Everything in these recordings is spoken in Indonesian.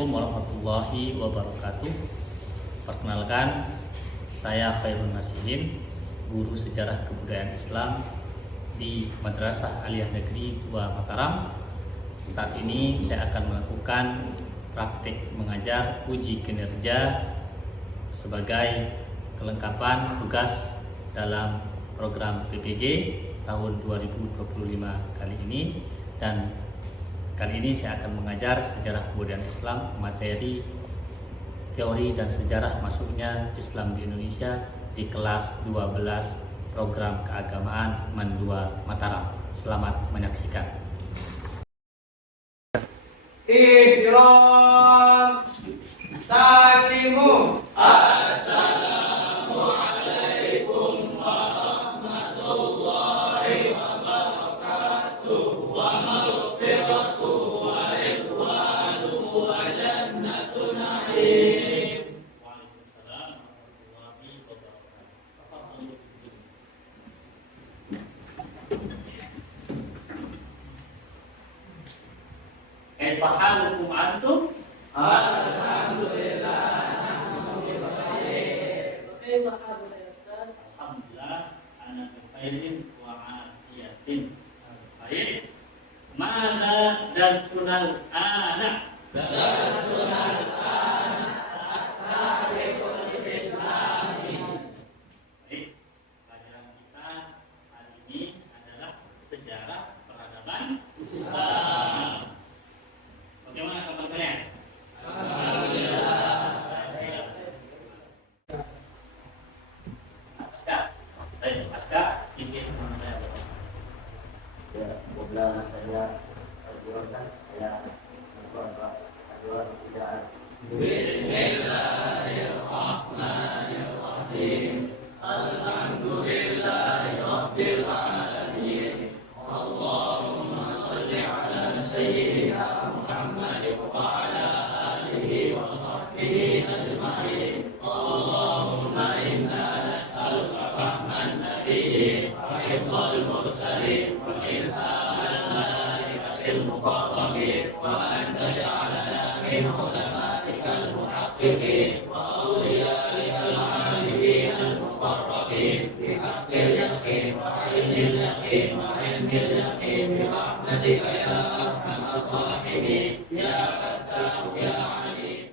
Assalamualaikum warahmatullahi wabarakatuh. Perkenalkan, saya Khairul Nasihin, guru sejarah kebudayaan Islam di Madrasah Aliyah Negeri 2 Mataram. Saat ini saya akan melakukan praktik mengajar uji kinerja sebagai kelengkapan tugas dalam program PPG tahun 2025 kali ini, dan kali ini saya akan mengajar sejarah kebudayaan Islam, materi teori dan sejarah masuknya Islam di Indonesia di kelas 12 program keagamaan MAN 2 Mataram. Selamat menyaksikan. Ikram salimu. Assalamualaikum warahmatullahi wabarakatuh. Wa maghfiratuh wa ridwanuhu wa jannatu na'im. Waalaikumsalam warahmatullahi wabarakatuh. Kaifa halukum antum? Alhamdulillah, nahnu bi khair. Kaifa halukum ya Ustaz? Alhamdulillah, ana bi khairin wa afiyatin. Baik. Mana darsunal ana? Darsunal ana at-tarikhul islami. Baik. Pelajaran kita hari ini adalah sejarah peradaban Islam. Bagaimana kabar kalian? Baik, Pasca, ini mengenai apa? Ya, kemudian saya berjuangkan saya berjuang tidak. Bismillahirrahmanirrahim. Alhamdulillahi rabbil alamin. Allahumma shalli ala sayyidina Muhammad wa ala alihi wa sahbihi ajma'in. Allahumma inna nas'aluka fahman nabiyyin wa hifdzal mursalin wa ilhamal malaikatil muqarrabin wa an taj'alana min ulama'ikal muhaqqiqin wa awliyaikal 'arifin al muqarrabin bi haqqil yaqin wa 'ainil yaqin wa 'ilmil yaqin bi rahmatika ya arhamar rahimin ya fattah ya alim.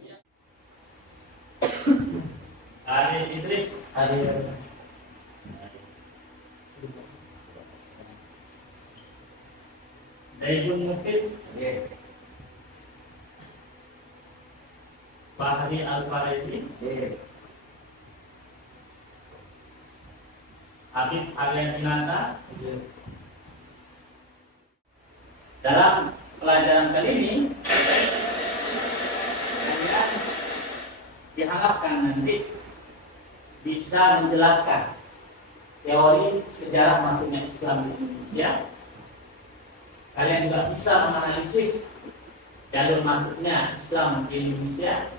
Ali Idris, Hadir. Daibun Mufid, Ya, Fahri Al-Farezi, ya, Habib Aryan Sinasa. ya. Dalam pelajaran kali ini, kalian diharapkan nanti bisa menjelaskan teori sejarah masuknya Islam di Indonesia. Kalian juga bisa menganalisis jalur masuknya Islam di Indonesia,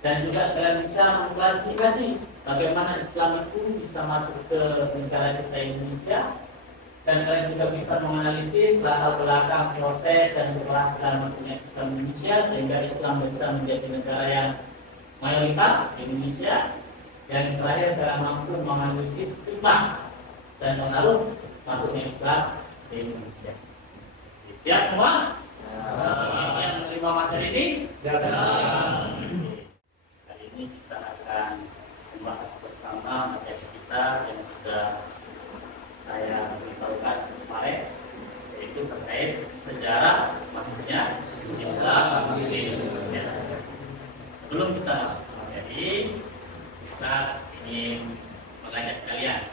dan juga kalian bisa mengklasifikasi bagaimana Islam itu bisa masuk ke negara kita Indonesia, dan kalian juga bisa menganalisis latar belakang proses dan keberhasilan masuknya Islam di Indonesia sehingga Islam bisa menjadi negara yang mayoritas di Indonesia. Yang terakhir adalah mampu menganalisis hikmah dan pengaruh masuknya Islam di Indonesia. Siap semua? Siap menerima materi ini? Kali ini kita akan membahas bersama materi kita yang sudah saya beritahukan kemarin, yaitu terkait sejarah masuknya Islam di Indonesia. Sebelum kita masuk ke materi, kita ingin mengajak kalian,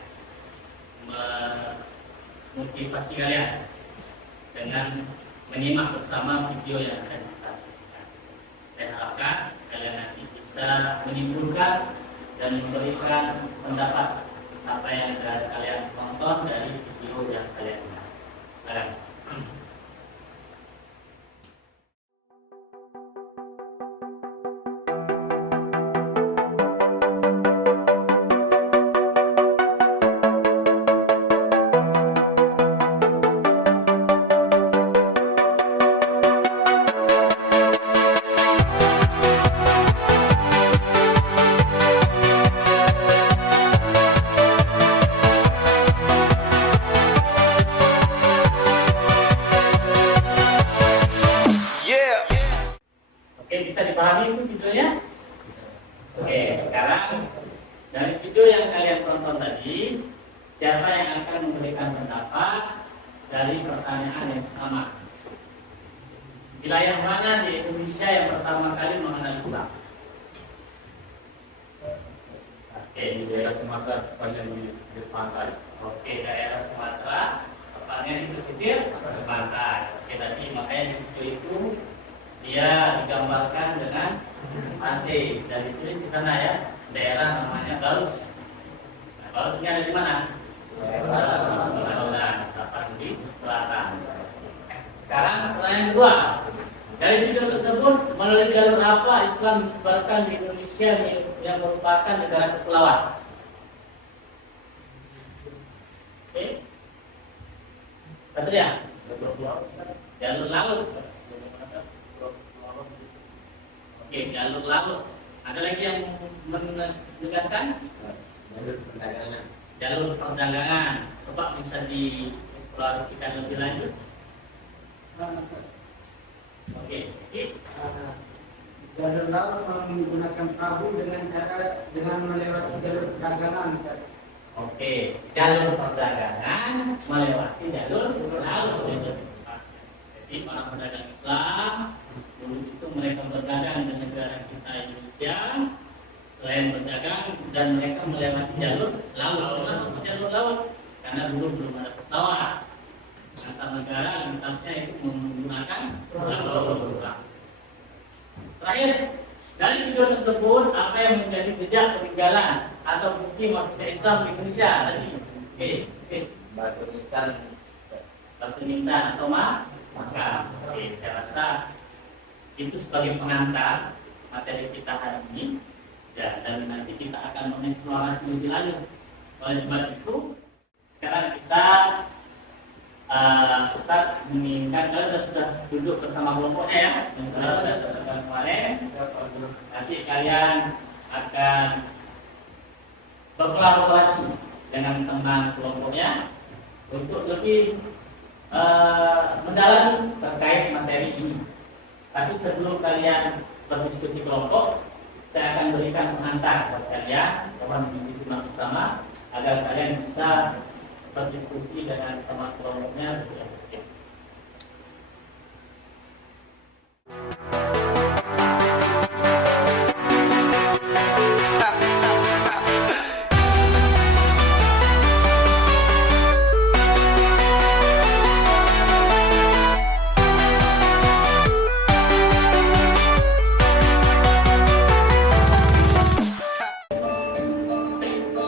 memotivasi kalian dengan menyimak bersama video yang akan kita saksikan. Saya harapkan kalian nanti bisa menyimpulkan dan memberikan pendapat apa yang kalian tonton dari video yang kalian lihat. Silakan. siapa yang akan memberikan pendapat dari pertanyaan yang sama. Wilayah mana di Indonesia yang pertama kali mengenal Islam? Oke, Di daerah Sumatera, tepatnya di pantai. Oke, daerah Sumatera, tepatnya di pesisir pantai. Oke, tadi makanya di video itu dia digambarkan dengan pantai dan ditulis di sana ya, daerah namanya Garus. Nah, Garus ini ada di mana? Selatan, tepat di selatan. Sekarang pertanyaan kedua. Dari video tersebut, melalui jalur apa Islam disebarkan di Indonesia yang merupakan negara kepulauan? Oke, Satria, jalur laut. Oke, jalur laut. Ada lagi yang menegaskan? Jalur perdagangan. Jalur perdagangan. Coba bisa dieksplorasikan lebih lanjut. Oke, jalur laut menggunakan perahu dengan melewati jalur perdagangan. oke, jalur perdagangan melewati jalur laut. Jadi para pedagang Islam dulu itu mereka berdagang dengan negara kita Indonesia. Selain berdagang dan mereka melewati jalur laut. Kenapa jalur laut? Karena dulu belum ada pesawat. Antar negara lintasnya itu menggunakan laut. Terakhir, dari video tersebut apa yang menjadi jejak peninggalan atau bukti masuknya Islam di Indonesia tadi? Oke. Batu nisan. Batu nisan atau makam. Oke, saya rasa itu sebagai pengantar materi kita hari ini. Ya, dan nanti kita akan mengeksplorasi lebih lanjut. Oleh sebab itu, sekarang kita Ustaz menginginkan kalian sudah duduk bersama kelompoknya ya, yang sudah terdapat kemarin. Nanti kalian akan berkolaborasi dengan teman kelompoknya untuk lebih mendalam terkait materi ini. Tapi sebelum kalian berdiskusi kelompok, saya akan berikan pengantar buat kalian, teman disimak bersama, agar kalian bisa berdiskusi dengan teman kelompoknya lebih efektif.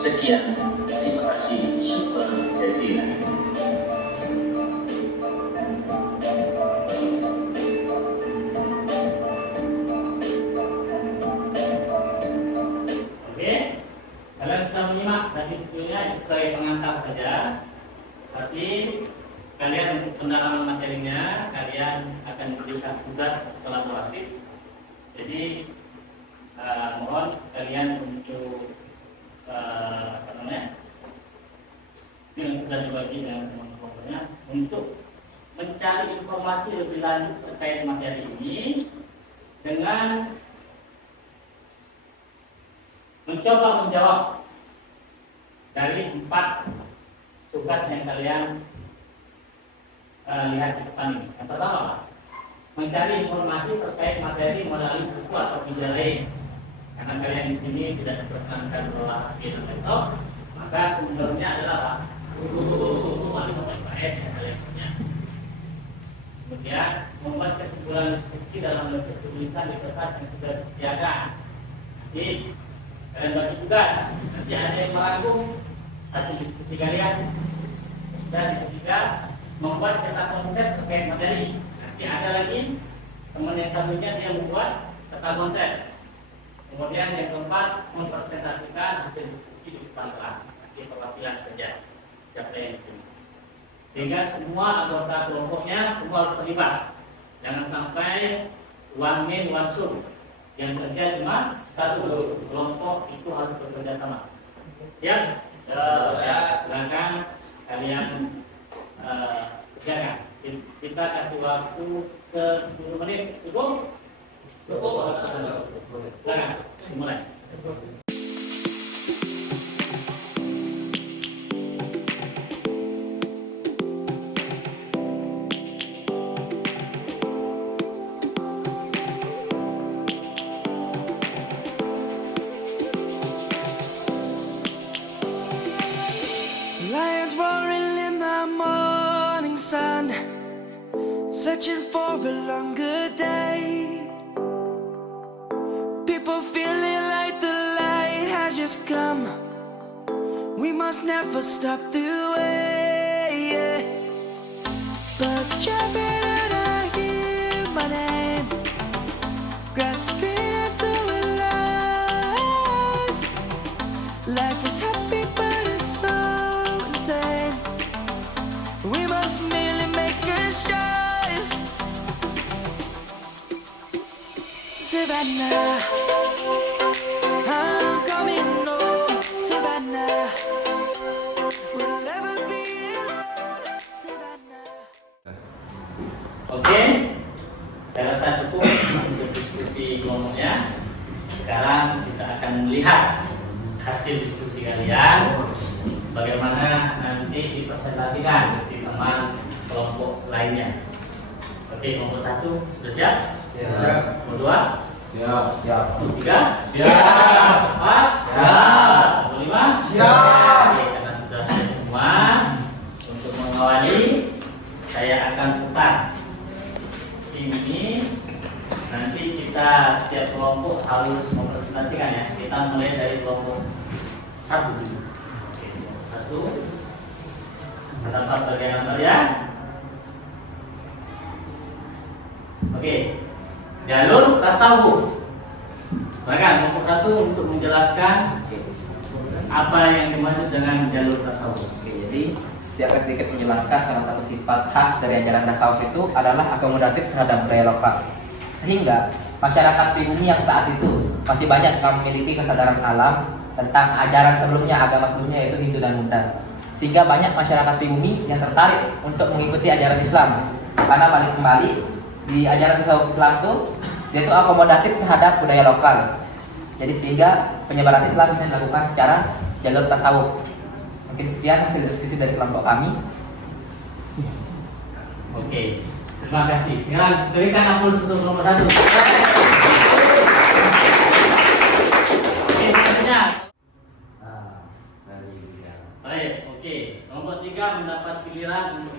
Sekian, terima kasih. Syukur jazilan. Oke, kalian sudah menyimak tadi videonya sebagai pengantar saja. Tapi kalian untuk pendalaman materinya, kalian akan diberikan tugas kolaboratif. Jadi mohon kalian untuk yang sudah dibagi dengan teman-temannya untuk mencari informasi lebih lanjut terkait materi ini dengan mencoba menjawab dari 4 tugas yang kalian lihat di depan ini. Yang pertama, mencari informasi terkait materi melalui buku atau media lain. Karena kalian di sini tidak diperkenankan olah laptop, maka sumbernya adalah buku atau IPS yang kalian punya. Kemudian membuat kesimpulan diskusi dalam bentuk tulisan di kertas yang sudah disediakan. Jadi kalian bagi tugas, nanti ada yang merangkum hasil diskusi kalian. Dan yang ketiga, membuat peta konsep terkait materi. Nanti ada lagi teman yang satunya dia membuat peta konsep. Kemudian yang keempat, mempresentasikan hasil diskusi di depan kelas. Nanti perwakilan saja siapa yang itu. Sehingga semua anggota kelompoknya semua harus terlibat. Jangan sampai one man one show. Yang kerja cuma satu kelompok itu harus bekerja sama. Siap? Silakan kalian kerjakan. Kita kasih waktu 10 menit. Cukup? Cukup. Silakan dimulai. lions roaring in the morning sun, searching for a longer day. People feeling like the light has just come. We must never stop the way. Birds chirping and I hear my name, grasping into a life. Life is happy but it's so insane. We must merely make a start. Savannah, I'm coming home. Savannah, we'll never be alone. Savannah. Oke, saya rasa cukup untuk diskusi kelompoknya. Sekarang kita akan melihat hasil diskusi kalian, bagaimana nanti dipresentasikan di teman kelompok lainnya. Oke, kelompok 1 sudah siap? Siap. Kelompok 2? Siap. Siap. Kelompok 3? Siap. 4? Siap. Kelompok 5? Siap. Oke, karena sudah siap semua, untuk mengawali saya akan putar ini. Nanti kita setiap kelompok harus mempresentasikan ya. Kita mulai dari kelompok 1 dulu. Oke, kelompok 1. Dapat bagian nomor ya. Oke, jalur tasawuf. Silakan kelompok 1 untuk menjelaskan apa yang dimaksud dengan jalur tasawuf. Oke, jadi saya akan sedikit menjelaskan salah satu sifat khas dari ajaran tasawuf itu adalah akomodatif terhadap budaya lokal. Sehingga masyarakat pribumi yang saat itu masih banyak yang memiliki kesadaran alam tentang ajaran sebelumnya, agama sebelumnya yaitu Hindu dan Buddha. Sehingga banyak masyarakat pribumi yang tertarik untuk mengikuti ajaran Islam. Karena balik kembali di ajaran tasawuf Islam itu dia itu akomodatif terhadap budaya lokal. Jadi sehingga penyebaran Islam bisa dilakukan secara jalur tasawuf. Mungkin sekian hasil diskusi dari kelompok kami. Oke, terima kasih. Sekarang berikan aplaus untuk kelompok 1. Oke, selanjutnya. Baik, oke. Kelompok 3 mendapat giliran untuk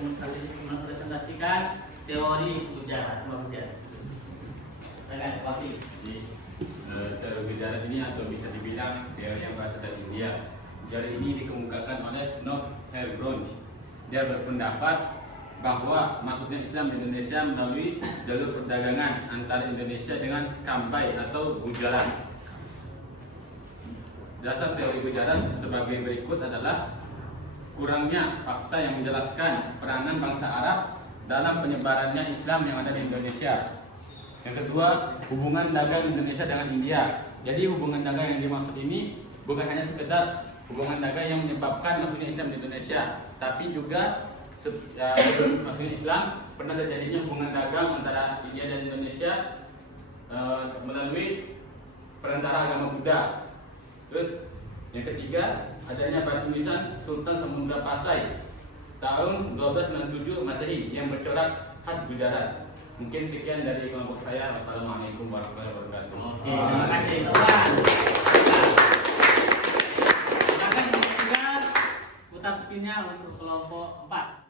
mempresentasikan teori ujaran. Terima kasih. Silakan, Pak Pi. Teori ujaran ini atau bisa dibilang teori yang berasal dari India. Ujaran ini dikemukakan oleh Snow Herbronch. Dia berpendapat bahwa masuknya Islam di Indonesia melalui jalur perdagangan antara Indonesia dengan Kambai atau Gujarat. Dasar teori ujaran sebagai berikut adalah kurangnya fakta yang menjelaskan peranan bangsa Arab dalam penyebarannya Islam yang ada di Indonesia. Yang kedua, hubungan dagang Indonesia dengan India. Jadi hubungan dagang yang dimaksud ini bukan hanya sekedar hubungan dagang yang menyebabkan masuknya Islam di Indonesia, tapi juga masuknya Islam pernah terjadinya hubungan dagang antara India dan Indonesia melalui perantara agama Buddha. Terus yang ketiga, adanya batu nisan Sultan Samudra Pasai tahun 1297 Masehi yang bercorak khas Gujarat. Mungkin sekian dari kelompok saya. Wassalamualaikum warahmatullahi wabarakatuh. Oke, terima kasih teman. Silakan juga putar spinnya untuk kelompok 4.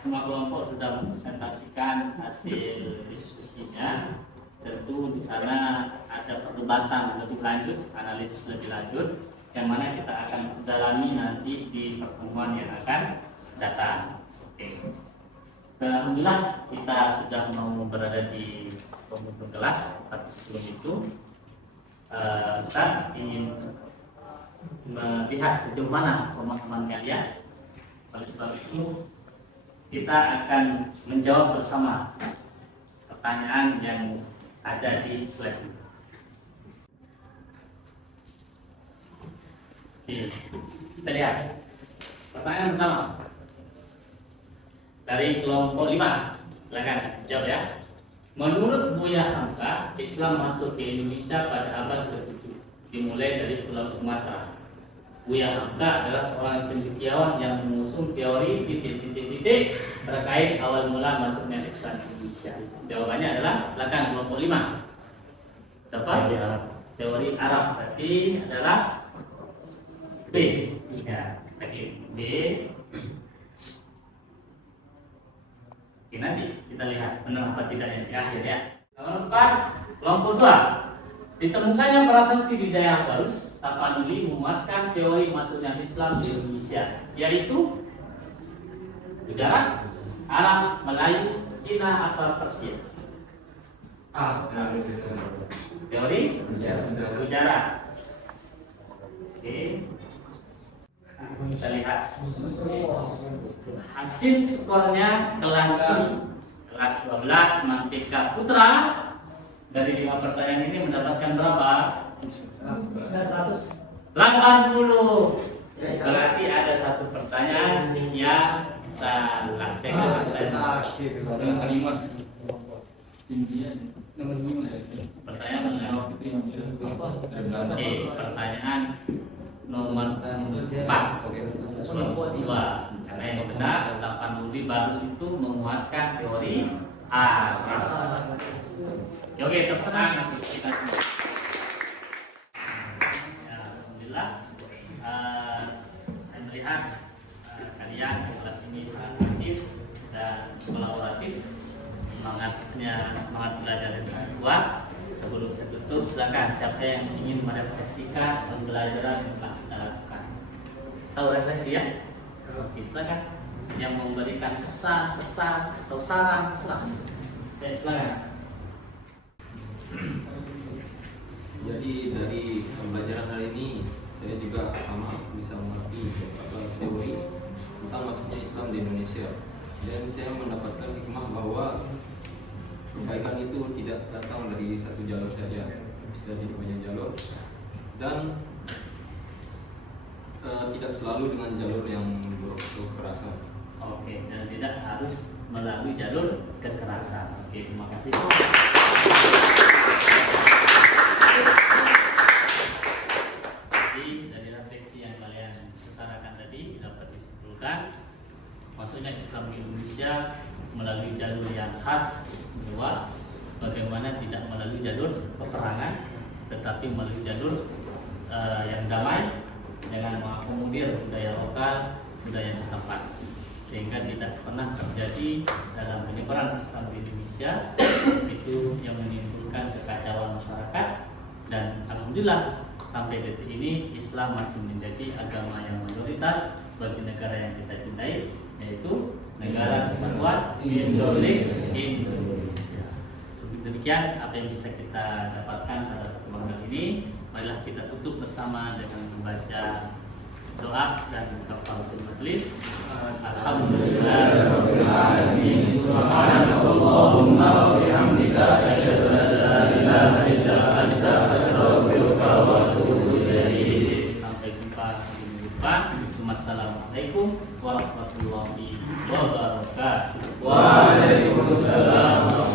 Semua kelompok sudah mempresentasikan hasil diskusinya. Tentu di sana ada perdebatan lebih lanjut, analisis lebih lanjut, yang mana kita akan dalami nanti di pertemuan yang akan datang. Oke. Alhamdulillah kita sudah mau berada di penghujung kelas, tapi sebelum itu Ustaz ingin melihat sejauh mana pemahaman kalian. Oleh sebab itu kita akan menjawab bersama pertanyaan yang ada di slide ini. Oke, kita lihat pertanyaan pertama dari kelompok 5. Silakan jawab ya. Menurut Buya Hamka, Islam masuk ke Indonesia pada abad ke-7, dimulai dari Pulau Sumatera. Buya Hamka adalah seorang cendekiawan yang mengusung teori titik-titik terkait awal mula masuknya Islam ke Indonesia. Jawabannya adalah silakan kelompok 5. Tepat? Teori Arab berarti adalah B. Ya, tadi B. Oke, nanti kita lihat benar apa tidak yang di akhir ya. Nomor 4, kelompok 2. Ditemukannya prasasti di daerah Garut, Tapanuli menguatkan teori masuknya Islam di Indonesia, yaitu Gujarat, Arab, Melayu, Cina atau Persia. Teori Gujarat. Oke. Kita lihat hasil skornya kelas ini, kelas 12 Mantika Putra dari 5 pertanyaan ini mendapatkan berapa? 100. 80. Berarti ada satu pertanyaan yang salah. Pertanyaan kelima. Nomor 5. Pertanyaan nomor Oke, pertanyaan nomor 4. Dua. Karena yang benar Tapanuli Barus itu menguatkan teori Arab. Oke, tepuk tangan untuk kita semua. Ya, alhamdulillah. Saya melihat kalian kelas ini sangat aktif dan kolaboratif. Semangat belajar yang sangat kuat. Sebelum saya tutup, silakan siapa yang ingin merefleksikan pembelajaran yang telah kita lakukan. Tahu refleksi ya? Oke, silakan. Yang memberikan pesan atau saran, silakan. Silakan. Jadi dari pembelajaran hari ini saya juga sama bisa mengerti beberapa teori tentang masuknya Islam di Indonesia, dan saya mendapatkan hikmah bahwa kebaikan itu tidak datang dari satu jalur saja, bisa dari banyak jalur, dan tidak selalu dengan jalur yang buruk atau kekerasan. Oke, dan tidak harus melalui jalur kekerasan. Oke, terima kasih. Jadi dari refleksi yang kalian utarakan tadi dapat disimpulkan maksudnya Islam di Indonesia melalui jalur yang khas istimewa, bagaimana tidak melalui jalur peperangan tetapi melalui jalur yang damai dengan mengakomodir budaya lokal, budaya setempat, sehingga tidak pernah terjadi dalam penyebaran Islam di Indonesia itu yang menimbulkan kekacauan masyarakat. Dan alhamdulillah sampai detik ini Islam masih menjadi agama yang mayoritas bagi negara yang kita cintai, yaitu negara kesatuan Indonesia. Demikian apa yang bisa kita dapatkan pada pertemuan kali ini. Marilah kita tutup bersama dengan membaca doa dan kafaratul majelis. Alhamdulillahirabbil alamin. Subhanakallahumma wa bihamdika asyhadu an la ilaha illa anta astaghfiruka wa atubu ilaik. Sampai jumpa di minggu depan. Wassalamualaikum warahmatullahi wabarakatuh. Waalaikumsalam.